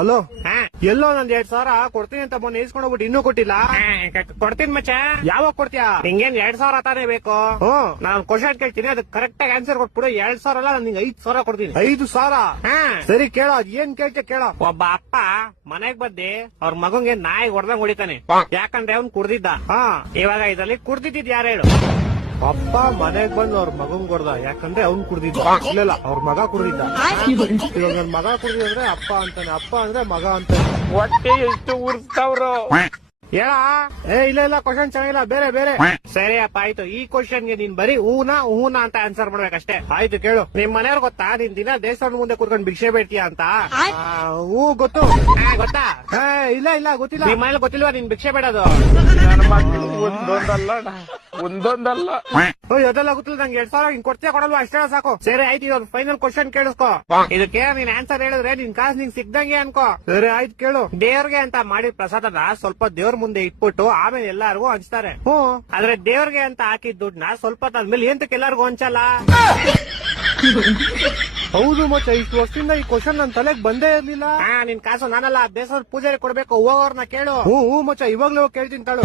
Hello, ಹಾ ಎಲ್ಲೋ ನಂದ್ 2,000 ಕೊಡ್ತೀನಿ ಅಂತ ಮೊನ್ನೆ ಇಸ್ಕೊಂಡ್ ಹೋಗ್ಬಿಟ್ಟು ಇನ್ನೂ ಕೊಟ್ಟಿಲ್ಲ. ಕೊಡ್ತೀನಿ ಮಚ್ಚ. ಯಾವಾಗ ಕೊಡ್ತೀಯಾ? ನಿಂಗೇನ್ 2,000 ತಾನೇ ಬೇಕು? ನಾನು ಕ್ವಶನ್ ಕೇಳ್ತೀನಿ, ಅದಕ್ಕೆ ಕರೆಕ್ಟ್ ಆಗಿ ಆನ್ಸರ್ ಕೊಟ್ಬಿಡು. 2,000 ಅಲ್ಲ, ನಾನು ನಿಂಗೆ 5,000 ಕೊಡ್ತೀನಿ. 5,000? ಹಾ ಸರಿ ಕೇಳೋ, ಏನ್ ಕೇಳ್ತೀಯ ಕೇಳೋ. ಒಬ್ಬ ಅಪ್ಪ ಮನೆಗ್ ಬಂದಿ ಅವ್ರ ಮಗಂಗೆ ನಾಯಿ ಹೊಡೆದಂಗ್ ಹೊಡಿತಾನೆ, ಯಾಕಂದ್ರೆ ಅವ್ನ್ ಕುಡ್ದಿದ್ದ. ಇವಾಗ ಇದ್ರಲ್ಲಿ ಕುಡ್ದಿದ್ ಯಾರು ಹೇಳು? ಅಪ್ಪ ಮನೆಗ್ ಬಂದು ಅವ್ರ ಮಗನ್ ಕೊಡ್ದ, ಯಾಕಂದ್ರೆ ಅವ್ನ್ ಕುಡ್ದಿದ್ದ. ಇಲ್ಲ, ಅವ್ರ ಮಗ ಕುಡ್ದಿದ್ದ. ಇವಾಗ ನನ್ ಮಗ ಕುಡ್ದಿದ್ರೆ ಅಪ್ಪ ಅಂತಾನೆ, ಅಪ್ಪ ಅಂದ್ರೆ ಮಗ ಅಂತಾನೆ. ಹೊಟ್ಟೆ ಎಷ್ಟು ಉರ್ಸ್ತಾವ್ರು ಹೇಳ. ಇಲ್ಲ ಕ್ವಶನ್ ಚೆನ್ನಾಗಿಲ್ಲ, ಬೇರೆ ಬೇರೆ. ಸರಿ ಅಪ್ಪ, ಆಯ್ತು. ಈ ಕ್ವಶನ್ಗೆ ನೀನ್ ಬರೀ ಹೂನಾ ಅಂತ ಆನ್ಸರ್ ಮಾಡ್ಬೇಕಷ್ಟೇ. ಆಯ್ತು ಕೇಳು. ನಿಮ್ ಮನೆಯವ್ರು ಗೊತ್ತಾ ನೀನ್ ದಿನ ದೇವಸ್ಥಾನದ ಮುಂದೆ ಕೂತ್ಕೊಂಡು ಭಿಕ್ಷೆ ಬೇಡ್ತೀಯ ಅಂತ? ಹೂ ಗೊತ್ತು. ಗೊತ್ತಾ? ಇಲ್ಲ ಗೊತ್ತಿಲ್ಲ. ನಿಮ್ ಮನೇಲಿ ಗೊತ್ತಿಲ್ವಾ ನೀನ್ ಭಿಕ್ಷೆ ಬೇಡೋದು? ಒಂದೊಂದಲ್ಲ ಅದೆಲ್ಲ ಗೊತ್ತಿಲ್ಲ ನಂಗೆ. 2,000 ಹಿಂಗ್ ಕೊಡ್ತೀಯ ಕೊಡಲ್ವಾ? ಅಷ್ಟೇ ಸಾಕು. ಸರಿ ಆಯ್ತು, ಇವಾಗ ಫೈನಲ್ ಕ್ವಶನ್ ಕೇಳಿಸ್ಕೊ. ಇದಕ್ಕೆ ನೀನ್ ಆನ್ಸರ್ ಹೇಳಿದ್ರೆ ನಿನ್ ಕಾಸು ನಿಂಗ್ ಸಿಗ್ದಂಗೆ ಅನ್ಕೋ. ಸರಿ ಆಯ್ತು ಕೇಳು. ದೇವ್ರಿಗೆ ಅಂತ ಮಾಡಿದ ಪ್ರಸಾದನ ಸ್ವಲ್ಪ ದೇವ್ರ ಮುಂದೆ ಇಟ್ಬಿಟ್ಟು ಆಮೇಲೆ ಎಲ್ಲಾರ್ಗು ಹಂಚ್ತಾರೆ. ಆದ್ರೆ ದೇವ್ರಿಗೆ ಅಂತ ಹಾಕಿದ ದುಡ್ಡನ್ನ ಸ್ವಲ್ಪ ಆದ್ಮೇಲೆ ಎಂತಕ್ಕೆ ಎಲ್ಲಾರ್ಗು ಹಂಚಲ್ಲ? ಹೌದು ಮಚ್ಚ, ಇಷ್ಟು ವರ್ಷದಿಂದ ಈ ಕ್ವಶನ್ ನನ್ ತಲೆಗ್ ಬಂದೇ ಇರ್ಲಿಲ್ಲ. ನಿನ್ ಕಾಸು ನಾನಲ್ಲ, ದೇವಸ್ಥಾನದ ಪೂಜಾರಿ ಕೊಡ್ಬೇಕು. ಹೋಗೋರ್ನ ಕೇಳು. ಹ್ಞೂ ಮಚ್ಚ, ಇವಾಗ್ಲೂ ಕೇಳ್ತೀನಿ ತಾಳು.